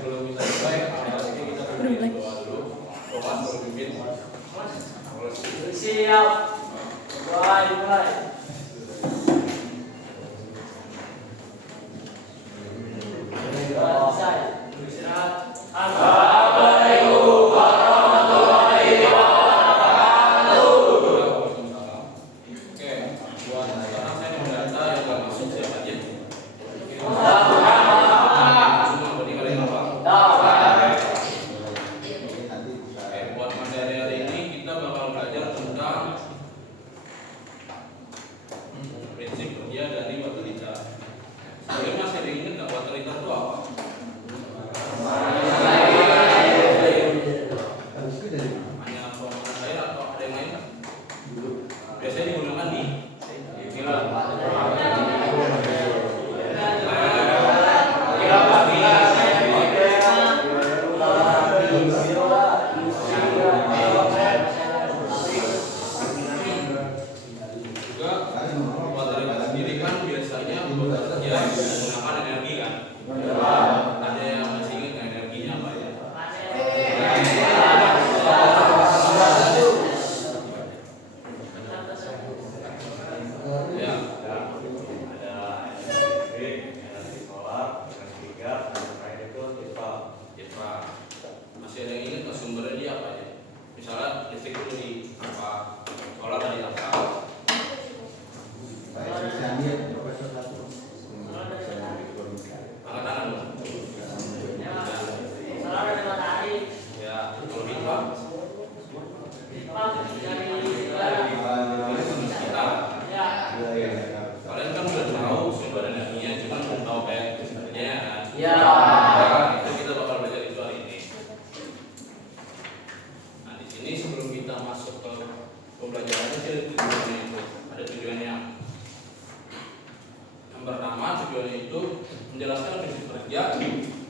sebelum kita mulai, kita pimpin doa dulu. Doa sebelum pimpin. Siap. Mulai. Assalamualaikum warahmatullahi wabarakatuh. Oke, buat sekarang saya mau data yang nggak masuk siapa aja. Semua beri kalian apa? Oke, buat materi hari ini kita bakal belajar tentang prinsip kerja dari water heater. Sebelumnya masih ada yang ingat nggak water heater itu apa? Hanya pemakaian air atau ada yang lain? Biasanya digunakan di juga water heater sendiri kan biasanya bekerja menggunakan energi kan? Ada yang masih ingat nggak energinya apa ya? Ya, Jepang. Masih ada yang ingat nggak sumbernya dia apa aja? Misalnya listrik itu di apa? Solar dari apa? Angkat tangan dulu. Ya, kalau pipa kita. Kalian kan udah tahu sumber energinya, cuma belum tahu kayak kerjanya kan? Ya. Nah, itu kita bakal belajar itu hari ini. Nah, di sini sebelum kita masuk ke pembelajarannya ada tujuannya. Yang pertama tujuannya itu menjelaskan prinsip kerja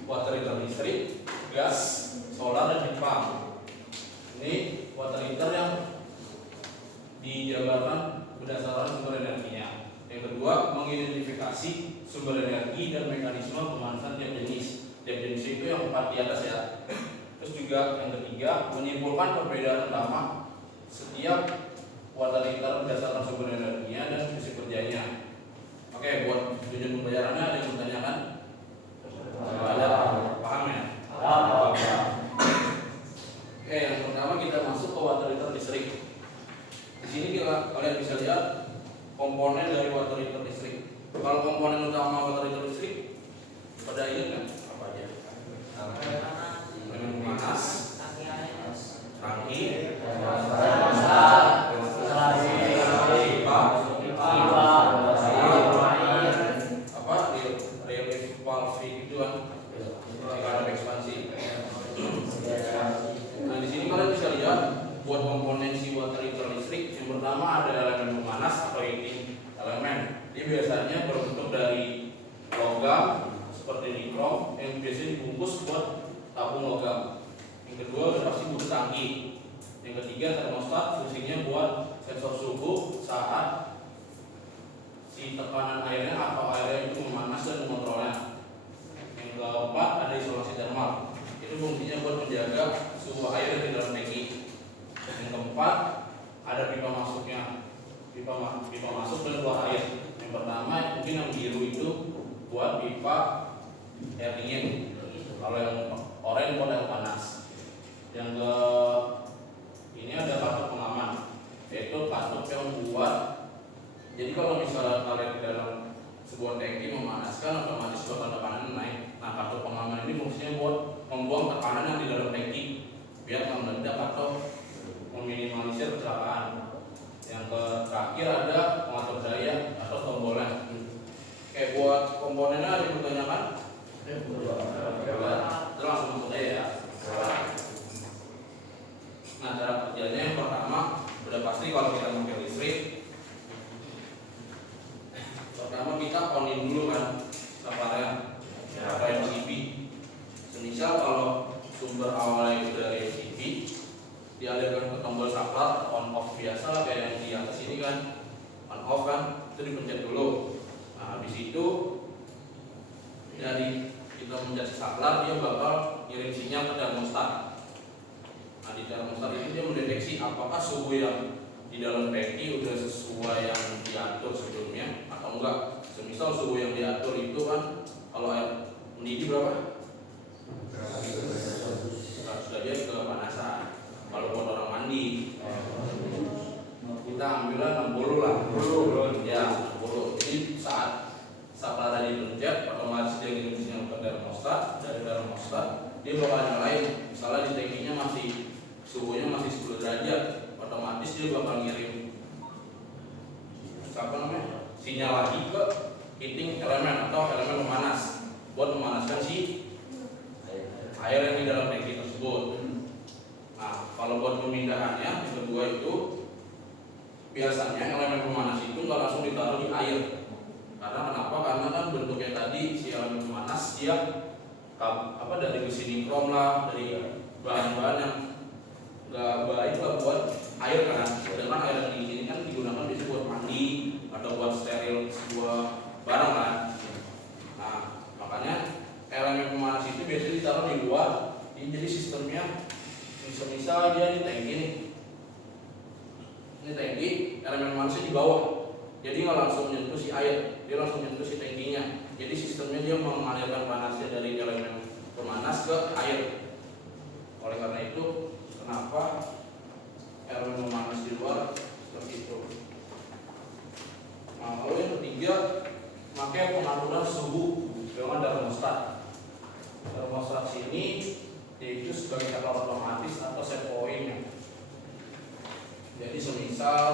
water heater listrik, gas, solar dan heat pump. Ini water heater yang dijabarkan berdasarkan sumber energinya. Yang kedua, mengidentifikasi sumber energi dan mekanisme pemanasan tiap jenis. Tiap jenis itu yang 4 di atas ya. Terus juga yang ketiga, menyimpulkan perbedaan utama setiap water heater berdasarkan sumber energinya dan prinsip kerjanya. Oke, buat tujuan pembelajarannya ada yang bertanyakan? Ada, paham ya? Oke, yang pertama kita masuk ke water heater listrik. Di sini kalian bisa lihat komponen dari water heater listrik. Kalau komponen utama water heater listrik, pada ingat nggak apa aja? Elemen pemanas, tangki, relief valve itu kan, mekanik ekspansi. Nah di sini kalian bisa lihat buat komponen si water heater listrik. Yang pertama ada elemen pemanas atau heating elemen. Dia biasanya berbentuk dari logam seperti nikrom yang biasanya dibungkus buat tabung logam. Yang kedua udah pasti butuh tangki. Yang ketiga termostat, fungsinya buat sensor suhu saat si tekanan airnya atau airnya itu memanas dan mengontrolnya. Yang keempat ada isolasi termal. Itu fungsinya buat menjaga suhu air di dalam tangki. Yang keempat ada pipa masuknya, pipa masuk dan keluar air. Yang pertama mungkin yang biru itu buat pipa air dingin, kalau yang oranye buat air panas. Yang ke ini ada katup pengaman, yaitu katup yang buat, jadi kalau misalnya kalian di dalam sebuah tangki memanaskan, otomatis bakal tekanan naik. Nah, katup pengaman ini fungsinya buat membuang tekanan yang di dalam tangki biar meledak atau meminimalisir kecelakaan. Yang terakhir ada pengatur daya atau tombolnya. Oke, buat komponennya ada yang bertanyakan? Kita langsung masuk aja ya. Nah, cara kerjanya yang pertama udah pasti kalau kita pakai listrik, pertama kita on-in dulu kan saparnya pakai MCB. Semisal kalau sumber awalnya itu dari MCB, dialirkan ke tombol saklar on off biasa lah kayak yang di atas ini kan, on off kan, itu dipencet dulu. Nah, habis itu dari kita mencet saklar, dia bakal ngirim sinyal ke termostat. Nah di termostat ini dia mendeteksi apakah suhu yang di dalam tangki udah sesuai yang diatur sebelumnya atau enggak. Semisal suhu yang diatur itu kan kalau air mendidih berapa? 100 derajat kepanasan. Kalau buat orang mandi kita ambilnya 60 lah. 60 ya 60. Jadi saat saklar tadi pencet, otomatis dia ngirim sinyal ke termostat. Dari termostat dia bakal nyalain. Misalnya di tangkinya masih suhunya masih 10 derajat, otomatis dia bakal ngirim sinyal lagi ke heating elemen atau elemen pemanas buat memanaskan si air yang di dalam tangki tersebut. Nah, kalau buat pemindahannya yang kedua itu biasanya elemen pemanas itu nggak langsung ditaruh di air. Karena kenapa? Karena kan bentuknya tadi si elemen pemanas dia dari besi nikrom lah, dari bahan-bahan yang nggak baik lah buat air kan. Sedangkan air yang ini kan digunakan biasanya buat mandi atau buat steril sebuah barang kan. Nah, makanya elemen pemanas itu biasanya ditaruh di luar. Jadi sistemnya misal dia di tangki nih. Ini tangki, elemen pemanasnya di bawah. Jadi nggak langsung nyentuh si air, dia langsung nyentuh si tangkinya. Jadi sistemnya dia mengalirkan panasnya dari elemen pemanas ke air. Oleh karena itu, kenapa elemen pemanas di luar seperti itu. Nah, lalu yang ketiga, pakai pengaturan suhu dengan termostat. Termostat sini yaitu sebagai saklar otomatis atau set point. Jadi semisal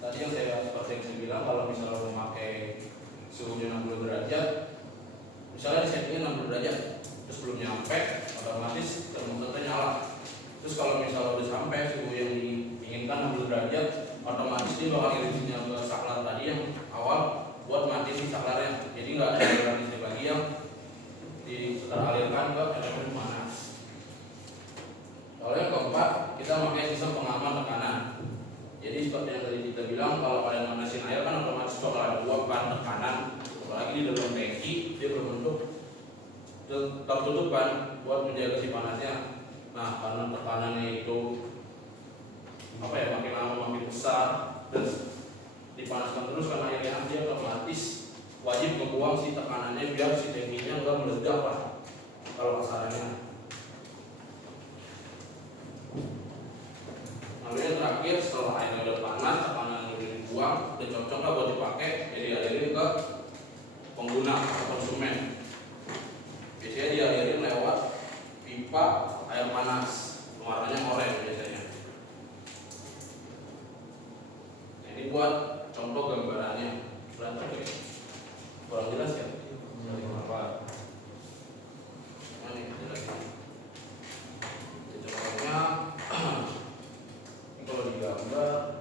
tadi yang seperti yang saya bilang, kalau misalnya memakai suhunya 60 derajat, misalnya di settingnya 60 derajat, terus belum nyampe, otomatis termostatnya nyala. Terus kalau misalnya udah sampai suhu yang diinginkan 60 derajat, otomatis dia bakal ngirim sinyal ke saklar tadi yang awal buat matiin si saklarnya. Jadi nggak ada aliran listrik lagi yang teralirkan ke elemen pemanas. Lalu yang keempat, kita pakai sistem pengaman tekanan. Jadi seperti yang tadi kita bilang, kalau kalian manasin air kan otomatis bakal ada dua kan tekanan. Apalagi di dalam tangki dia berbentuk tertutup kan buat menjaga si panasnya. Nah, karena tekanannya itu makin lama makin besar dan dipanaskan terus karena airnya dia otomatis wajib membuang si tekanannya biar si tangkinya enggak meledak lah kalau kasarannya. Lalu yang terakhir, setelah airnya udah panas, tekanan udah dibuang, udah cocok lah buat dipakai, jadi dialirin ke pengguna atau konsumen. Biasanya dialirin lewat pipa air panas, warnanya oranye biasanya. Nah, ini buat contoh gambarannya. Kelihatan ya? Kurang jelas ya? Apa? Nah, ini jelasnya. Contohnya kalau digambar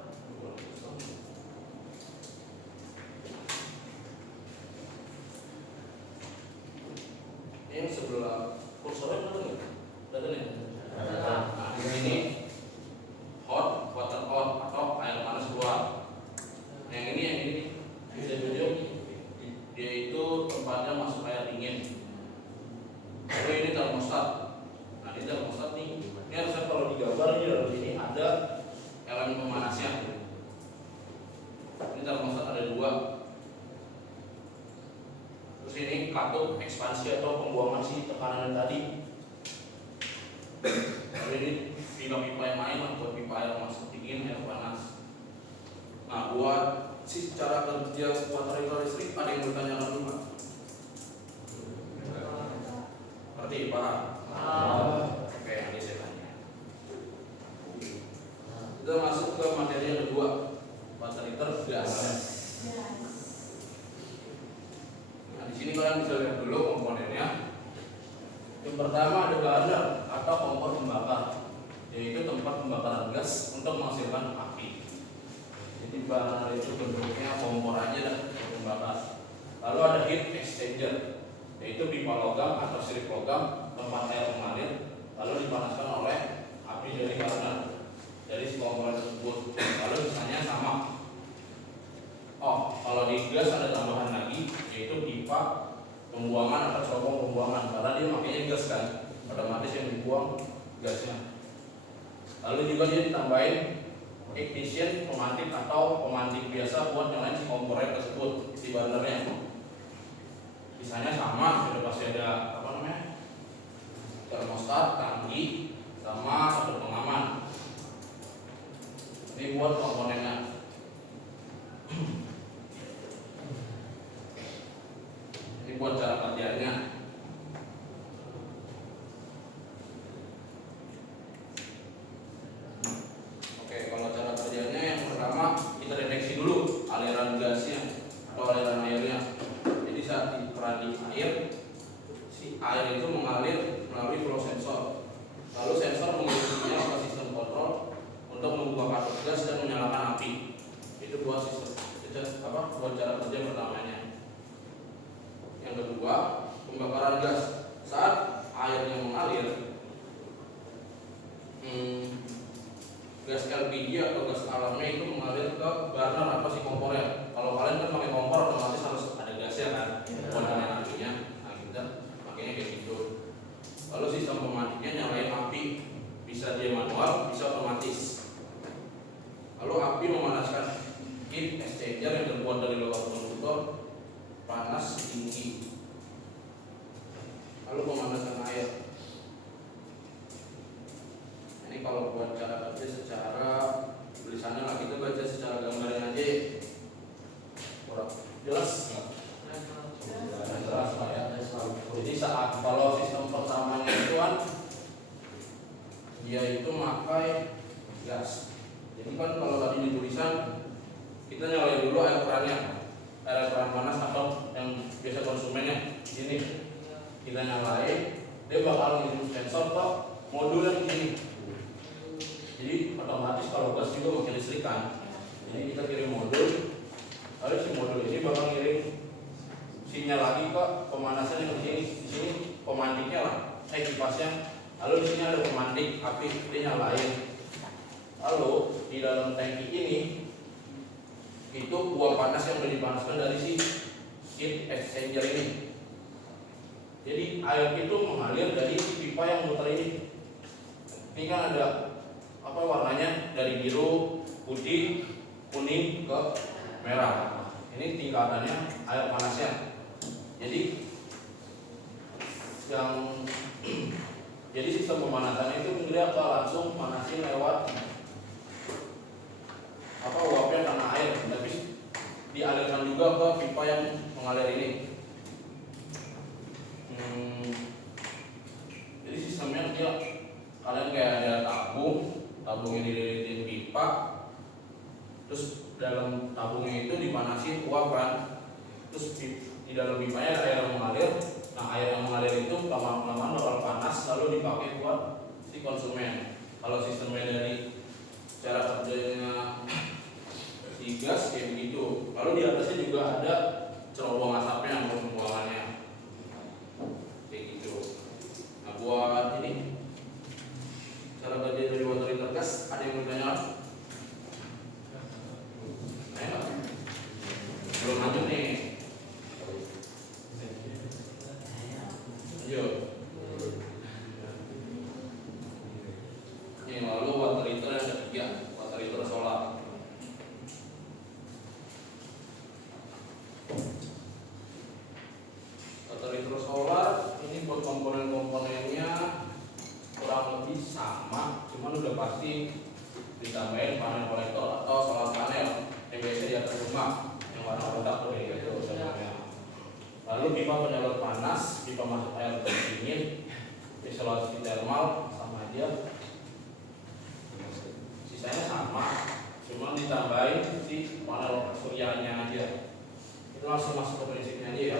ini sebelah kursornya ada nggak? Ada nih. Nah di sini hot water out atau air panas keluar. Yang ini bisa tunjuk dia itu tempatnya masuk air dingin. Lalu ini termostat. Nah ini termostat nih. Ini harusnya kalau digambar di dalam sini ada elemen pemanasnya. Ini termostat ada dua. Terus ini katup ekspansi atau pembuangan si tekanan tadi. Lalu ini pipa-pipa yang lain lah buat pipa air masuk dingin, air panas. Nah buat si cara kerja water listrik ada yang bertanya dulu Pak? Ngerti paham? Oke, nanti saya tanya. Kita masuk ke materi yang kedua, water heater gas. Nah, di sini kalian bisa lihat dulu komponennya. Yang pertama ada burner atau kompor pembakar, yaitu tempat pembakaran gas untuk menghasilkan api. Jadi burner itu bentuknya kompor aja dan pembakar. Lalu ada heat exchanger, yaitu pipa logam atau sirip logam tempat air mengalir lalu dipanaskan oleh api dari burner dari si komponen tersebut. Lalu misalnya sama. Oh, kalau di gas ada tambahan lagi, yaitu pipa pembuangan atau cerobong pembuangan, karena otomatis yang dibuang gasnya. Lalu juga dia ditambahin ignition pemantik atau pemantik biasa buat nyalain si komporen tersebut si burnernya. Sisanya sama, sudah pasti ada termostat, tangki, sama satu pengaman. Ini buat komponennya. Ini buat cara kerjanya. Oke, kalau cara kerjanya yang pertama kita deteksi dulu aliran gasnya atau aliran airnya. Jadi saat dikeran di air, si air itu mengalir melalui flow sensor. Lalu sensor mengisinya ke sistem kontrol untuk membuka kartu gas dan menyalakan api. Itu buat sistem buat cara kerja pertamanya. Yang kedua, pembakaran gas. Saat airnya mengalir, gas LPG atau gas alamnya itu mengalir ke burner atau si komporen. Kalau kalian kan pakai kompor otomatis harus ada gasnya kan, buat nyalain apinya. Nah kita makanya kayak gitu. Lalu sistem pemantiknya nyalain api, bisa dia manual, bisa otomatis. Lalu api memanaskan heat exchanger yang terbuat dari logam konduktor panas tinggi. Lalu pemanasan air. Ini kalau buat cara kerja secara tulisannya lah, kita baca secara gambaran aja. Kurang jelas nggak? Jelas Pak ya. Jadi saat kalau sistem pertamanya itu kan dia itu pakai gas. Jadi kan kalau tadi di tulisan kita nyalain dulu air keran panas atau yang biasa konsumennya ini kita nyalain, dia bakal ngirim sensor ke modul yang ini. Jadi otomatis kalau gas juga makin listrik kan. Jadi kita kirim modul, lalu si modul ini bakal ngirim sinyal lagi ke pemanasan yang di sini. Di sini pemantiknya lah, kipasnya. Lalu di sini ada pemantik api, dia nyalain. Lalu di dalam tangki ini itu uap panas yang sudah dipanaskan dari si heat exchanger ini. Jadi air itu mengalir dari pipa yang muter ini. Ini kan ada warnanya dari biru, putih, kuning ke merah. Ini tingkatannya air panasnya. Jadi jadi sistem pemanasannya itu dia langsung manasin lewat uapnya tanah air, tapi dialirkan juga ke pipa yang mengalir ini. Jadi sistemnya dia kalian kayak ada tabungnya dililitin pipa, terus dalam tabungnya itu dipanasin uap kan, terus di dalam pipanya ada air yang mengalir. Nah air yang mengalir itu lama-lama bakal panas lalu dipakai buat si konsumen. Kalau sistemnya dari cara kerjanya si gas kayak begitu. Lalu di atasnya juga ada cerobong asapnya untuk pembuangannya kayak gitu. Nah buat ini cara kerja dari water intergas ada yang mau tanya? Belum lanjut nih. Ayo. Ini lalu water heater yang ketiga, water heater solar. Water heater solar ini buat komponen-komponennya kurang lebih sama, cuman udah pasti ditambahin panel kolektor atau solar panel yang biasa di atas rumah yang warna kotak tuh kayak gitu sebenarnya. Lalu pipa penyalur panas, pipa masuk air pendingin, isolasi termal sama aja. Sisanya sama, cuma ditambahin si panel suryanya aja. Itu langsung masuk ke prinsipnya aja ya.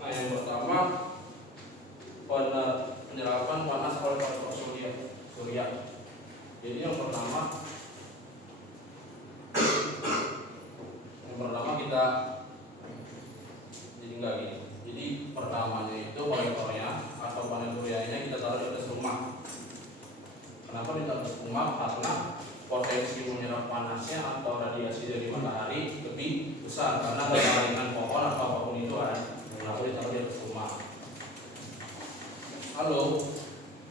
Nah yang pertama penyerapan panas oleh kolektor surya. Jadi yang pertama kita jadi enggak gini. Jadi pertamanya itu kolektornya atau panel suryanya kita taruh di atas rumah. Kenapa di atas rumah? Karena potensi menyerap panasnya atau radiasi dari matahari lebih besar karena berbarengan pohon atau apapun itu kan mengatur ditaruh di atas rumah. Lalu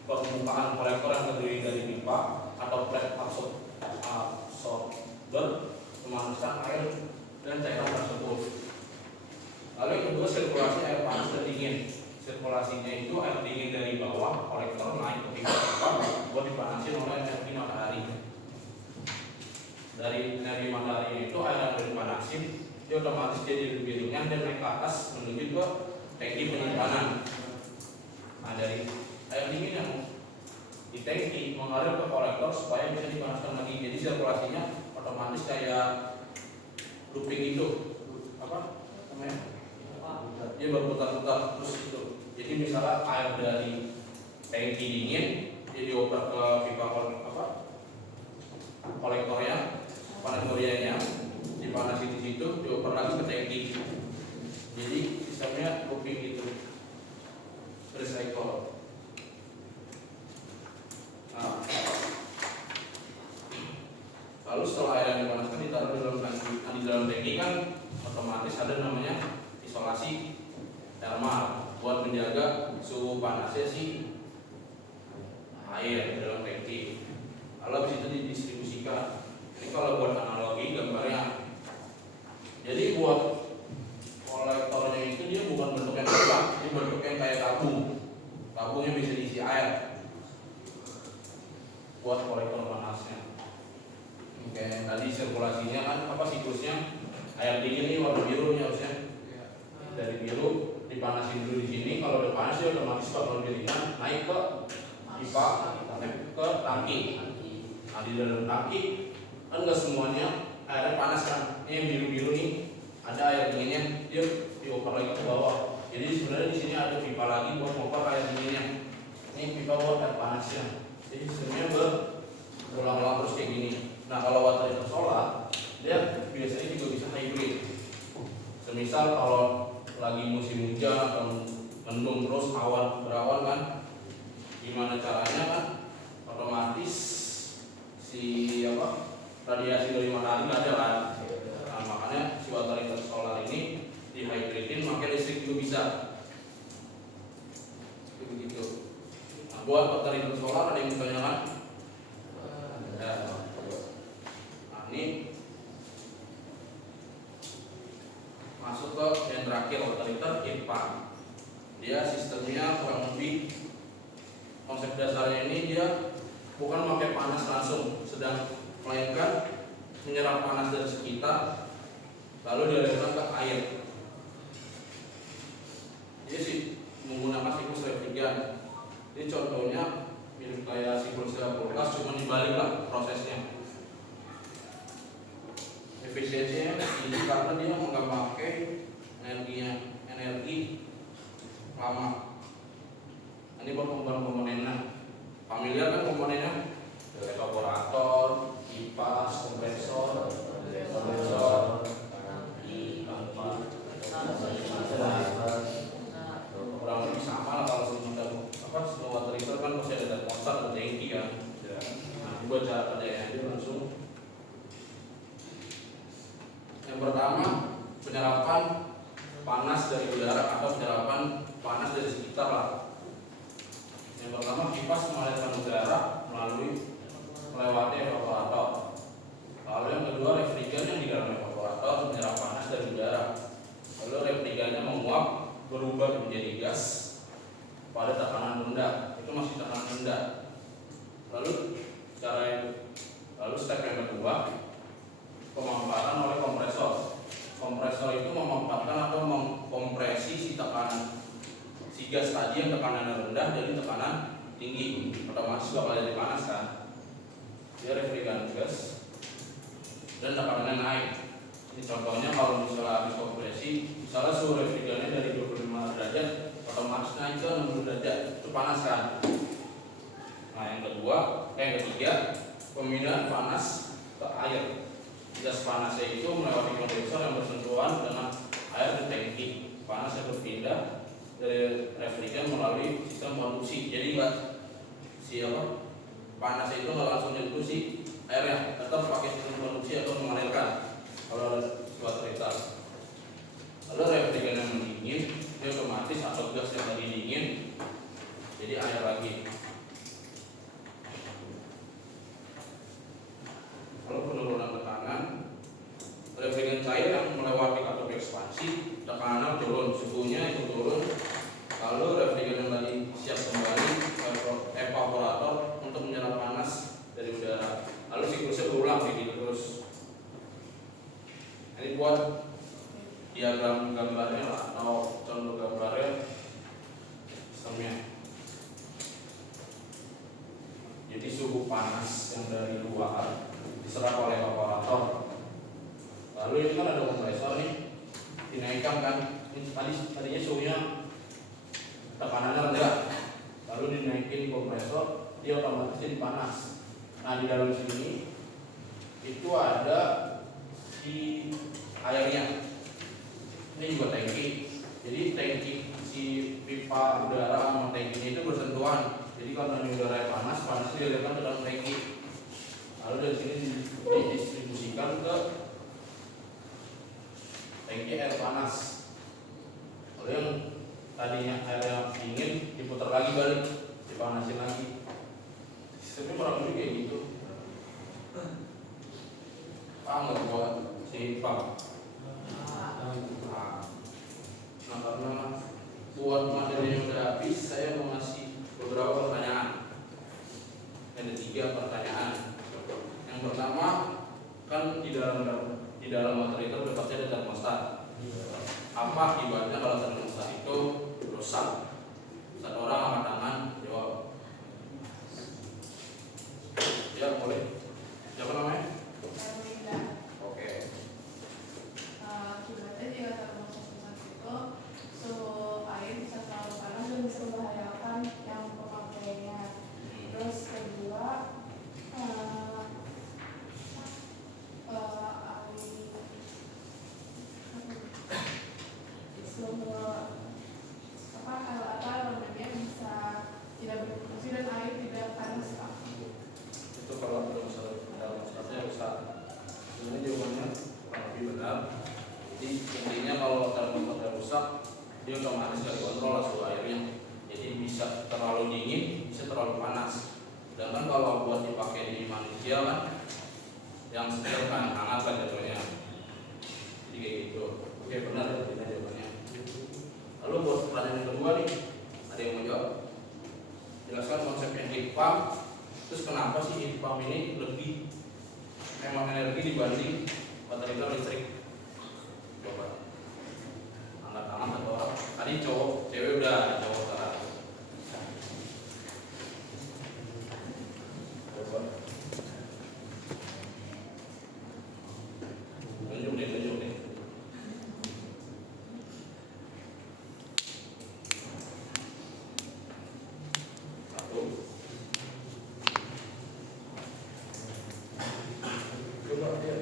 permukaan kolektor yang terdiri dari pipa atau plate absorber memanaskan air dan cairan tersebut. Lalu yang kedua sirkulasi air panas dan dingin. Sirkulasinya itu air dingin dari bawah kolektor naik ke pipa buat dipanasin oleh energi matahari. Dari energi matahari itu air yang dipanasin dia otomatis jadi lebih ringan dan naik ke atas menuju ke tangki penyimpanan. Nah dari air dingin yang di tangki mengalir ke kolektor supaya bisa dipanaskan lagi. Jadi sirkulasinya otomatis kayak looping itu apa namanya? Dia berputar-putar terus itu. Jadi misalnya air dari tangki dingin dia dioper ke pipa kolektornya, panas meriahnya dipanasin di situ, dioper lagi ke tangki. Jadi sistemnya looping itu, recycle. Nah, lalu setelah air yang dipanaskan ditaruh di dalam tangki. Nah, di dalam tangki kan otomatis ada namanya isolasi thermal buat menjaga suhu panasnya si air di dalam tangki. Lalu habis itu didistribusikan. Ini kalau buat analogi gambarnya. Jadi buat kolektornya itu dia bukan bentuk yang besar, dia bentuk yang kayak tabung. Tabungnya bisa diisi air buat kolektor panasnya. Oke, tadi sirkulasinya kan apa siklusnya? Air dingin ini warna biru nih harusnya. Dari biru dipanasin dulu di sini, kalau udah panas dia otomatis bakal lebih ringan naik ke pipa ke tangki. Nah di dalam tangki kan nggak semuanya airnya panas kan? Ini yang biru-biru nih ada air dinginnya, dia dioper lagi ke bawah. Jadi sebenarnya di sini ada pipa lagi buat ngoper air dinginnya. Ini pipa buat air panasnya. Jadi sebenarnya berulang-ulang terus kayak gini. Nah kalau water itu solar, dia biasanya juga bisa hybrid. Semisal kalau lagi musim hujan atau mendung terus berawan kan, gimana caranya kan? Otomatis si radiasi dari matahari nggak ada kan? Nah, makanya si water heater solar ini dihybridin, makanya listrik juga bisa. Begitu. Nah, buat water heater solar ada yang ditanyakan? Ya. Nah ini masuk ke yang terakhir water heater heat pump. Dia sistemnya kurang lebih konsep dasarnya ini dia bukan pakai panas langsung, melainkan menyerap panas dari sekitar lalu dialirkan ke air. Dia sih menggunakan siklus refrigeran. Ini contohnya mirip kayak siklus kulkas, cuma dibalik lah prosesnya. Efisiensinya ini karena dia nggak pakai energi lama. Ini buat komponennya. Familiar kan komponennya? Evaporator, kipas, kompresor, kurang lebih sama lah kalau semua water heater kan pasti ada termostat atau tangki kan. Nah, buat cara kerjanya aja langsung. Yang pertama, penyerapan panas dari udara atau penyerapan panas dari sekitar lah. Yang pertama, kipas mengalirkan udara melewati evaporator. Lalu yang kedua, refrigeran yang di dalam evaporator menyerap panas dari udara. Lalu refrigerannya menguap berubah menjadi gas pada tekanan rendah. Itu masih tekanan rendah. Lalu step yang kedua, pemanfaatan oleh kompresor. Kompresor itu memanfaatkan atau mengkompresi si gas tadi yang tekanannya rendah jadi tekanan tinggi, otomatis bakal jadi panas kan. Dia refrigeran gas dan tekanannya naik. Ini contohnya kalau misalnya habis kompresi, misalnya suhu refrigerannya dari 25 derajat otomatis naik ke 60 derajat, itu panas kan. Nah yang ketiga, pemindahan panas ke air. Gas panasnya itu melewati kondensor yang bersentuhan dengan air di tangki. Panasnya berpindah dari refrigeran melalui sistem konduksi. Jadi panasnya itu nggak langsung nyentuh si airnya tetap pakai sistem produksi atau mengalirkan kalau ada water heater. Lalu refrigeran yang mendingin dia otomatis atau gas yang tadi dingin jadi air lagi. Kalau penurunan tekanan, refrigeran cair yang melewati katup ekspansi, tekanan turun, suhunya itu turun. Lalu refrigeran yang tadi siap kembali evaporator untuk menyerap panas dari udara. Lalu siklusnya berulang begitu terus. Ini buat diagram gambarnya atau contoh gambarnya sistemnya. Jadi suhu panas yang dari luar diserap oleh evaporator. Lalu ini kan ada kompresor nih, dinaikkan kan. Ini tadinya suhunya tekanannya rendah, lalu dinaikin kompresor, dia otomatis jadi panas. Nah di dalam sini itu ada si airnya. Ini juga tangki. Jadi tangki si pipa udara sama tangkinya itu bersentuhan. Jadi kalau ini udara panas, panasnya dialirkan ke dalam tangki. Lalu dari sini didistribusikan ke tangki air panas. Lalu yang tadinya air yang dingin diputar lagi balik, dipanasin lagi. Sistemnya kurang lebih kayak gitu. Paham nggak buat si paham? Nah karena buat materinya udah habis, saya mau ngasih beberapa pertanyaan. Ada 3 pertanyaan. Yang pertama kan di dalam materi itu pasti ada termostat. Apa akibatnya kalau termostat itu rusak? Satu orang angkat tangan, jawab. Ya boleh. Siapa namanya? Oke. Akibatnya jika termostat itu suhu air bisa terlalu panas dan bisa membahayakan yang pemakainya. Terus kedua, air bisa tidak berfungsi dan air tidak panas. Itu kalau termostatnya rusak. Ini jawabannya kurang lebih benar. Jadi intinya kalau termostatnya rusak, dia otomatis nggak dikontrol suhu airnya. Jadi bisa terlalu dingin, bisa terlalu panas. Sedangkan kalau buat dipakai di manusia kan, yang segar kan hangat kan jatuhnya. Jadi kayak gitu. Oke benar ya jawabannya. Lalu buat pertanyaan yang kedua nih, ada yang mau jawab? Jelaskan konsepnya heat pump. Terus kenapa sih heat pump ini lebih hemat energi dibanding baterai listrik? Coba angkat tangan atau orang. Tadi cowok, cewek udah cowok sekarang. Coba. Tunjuk deh. Satu. Coba lihat.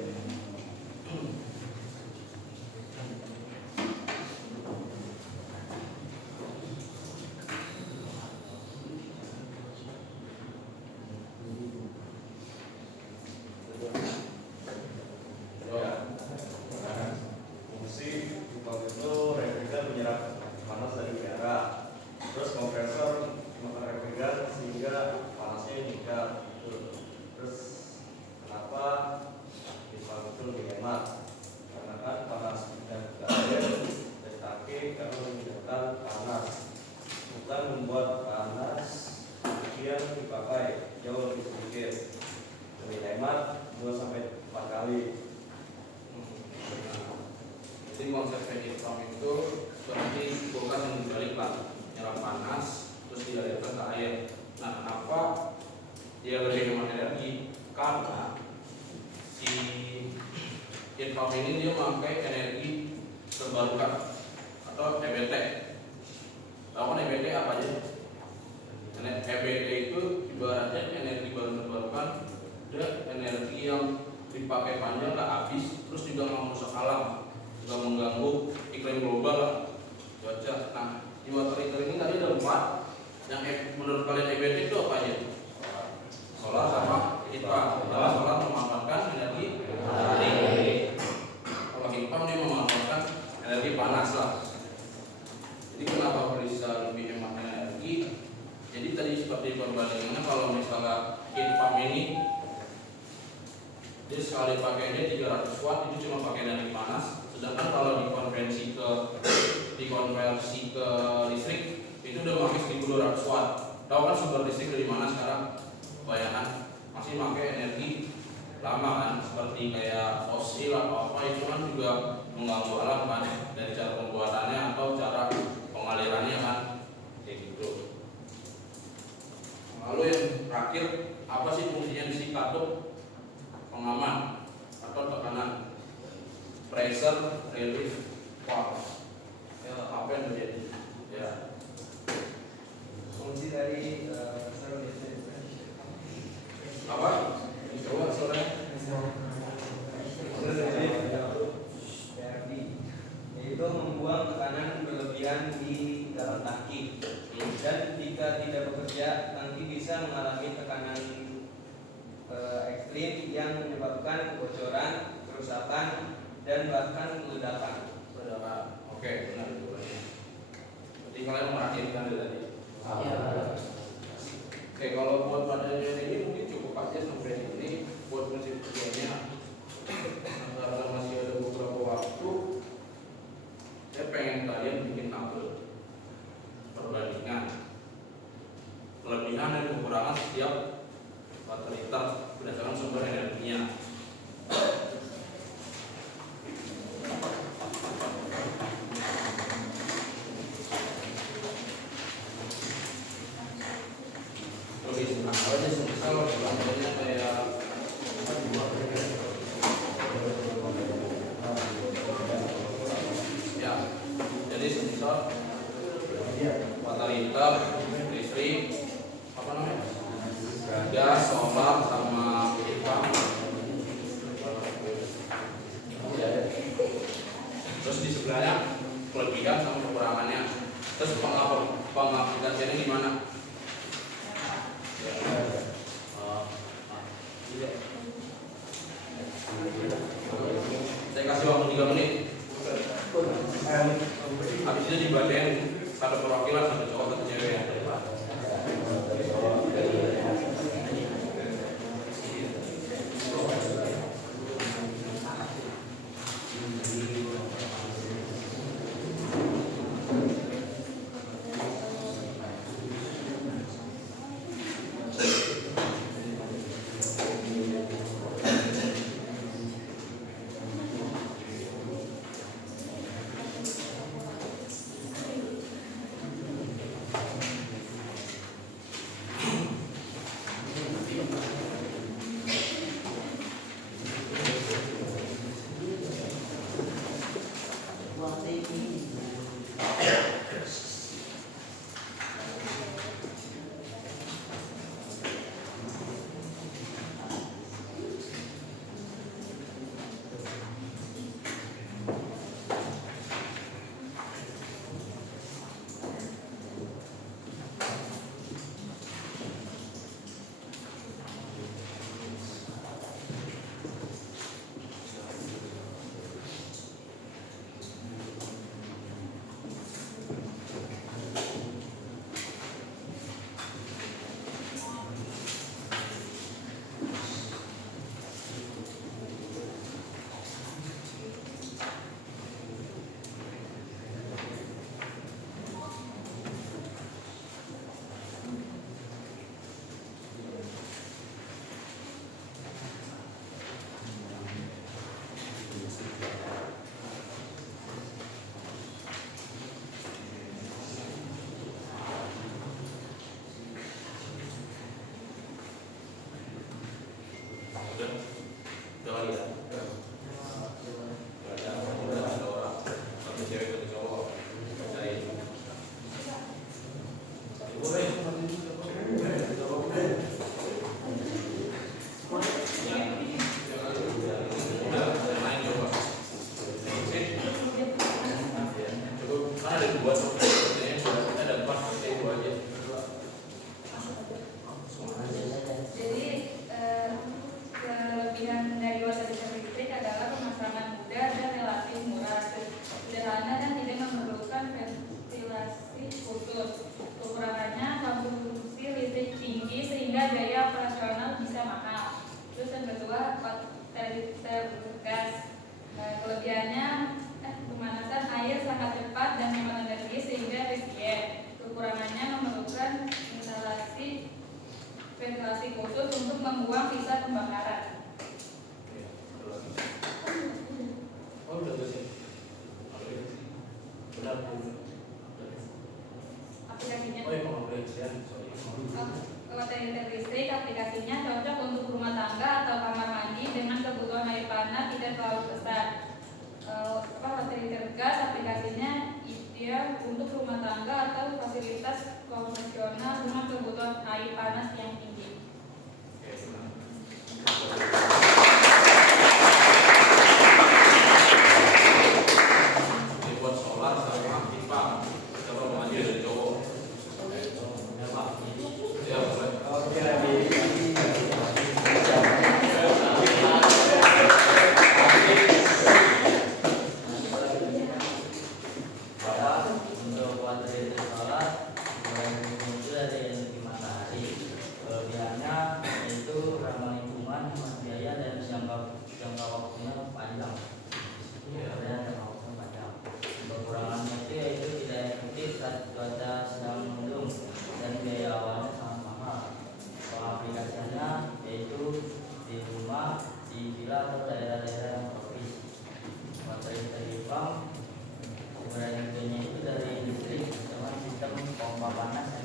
Fungsi pipa itu refrigeran menyerap panas dari udara, terus kompresor mengangkat refrigeran sehingga panasnya meningkat. Terus kenapa pipa itu lebih hemat? Karena kan panas dan air dari tangki karena menyediakan panas, bukan membuat panas yang dipakai jauh lebih sedikit, lebih hemat 2-4 kali. Jadi konsep heat pump itu seperti kulkas yang dibalik lah, nyerap panas terus dialirkan ke air. Nah kenapa dia lebih hemat energi? Karena si heat pump ini dia memakai energi terbarukan atau EBT. Tahu kan EBT apa aja? EBT itu ibaratnya energi baru terbarukan dan energi yang dipakai panjang nggak habis, terus juga nggak merusak alam, juga mengganggu iklim global lah, cuaca. Nah di water heater ini tadi ada 4. Yang menurut kalian EBT itu apa aja? Solar sama heat pump. Solar energi panas lah. Jadi kenapa bisa lebih hemat energi? Jadi tadi seperti perbandingannya, kalau misalnya heat pump ini dia sekali pakainya 300 watt itu cuma pakai energi panas, sedangkan kalau dikonversi ke listrik itu udah pakai 1200 watt. Tahu kan sumber listrik dari mana sekarang? Bayangkan masih pakai energi lama kan, seperti kayak fosil atau apa, itu kan juga mengganggu alam kan, dari cara pembuatannya atau cara pengalirannya kan, kayak gitu. Lalu yang terakhir, apa sih fungsinya di si katup pengaman atau tekanan? Pressure relief valve. Ya, apa yang terjadi? Ya. Fungsi dari pressure relief Apa? Coba sore. yaitu membuang tekanan berlebihan di dalam tangki, dan jika tidak bekerja nanti bisa mengalami tekanan ekstrim yang menyebabkan kebocoran, kerusakan, dan bahkan ledakan. Oke, benar itu. Jadi kalian merhatiin tadi. Oke, kalau buat pada ini mungkin cukup aja sampai ini. Buat fungsi kerjanya, karena masih ada beberapa waktu, saya pengen kalian bikin tabel perbandingan kelebihan dan kekurangan setiap watt liter berdasarkan sumber energinya. Lebih senang aja semisal contohnya kayak ya, jadi semisal watt liter listrik apa namanya, gas, solar sama pipa. Terus di sebelahnya kelebihan sama kekurangannya. Terus pengaplikasiannya gimana? Saya kasih waktu 3 menit. Habis itu dibacain satu perwakilan, satu cowok, satu cewek. lokasi khusus untuk membuang sisa pembakaran. Iya, satu lagi. Oh, udah tuh sih. Benar Bu. Aplikasinya. Oh, ya pengoperasian, sorry. Kontainer listrik aplikasinya cocok untuk rumah tangga atau kamar mandi dengan kebutuhan air panas tidak terlalu besar. Kontainer gas aplikasinya ideal untuk rumah tangga atau fasilitas konvensional dengan kebutuhan air panas yang tinggi. Oke, benar. Ini buat solar sama pipa. Coba mau aja dari cowok. Ya Pak. Ya, boleh. Oke, lagi. Bapak, untuk water solar muncul dari energi matahari. Kelebihannya yaitu ramah lingkungan, hemat biaya dan jangka waktunya panjang.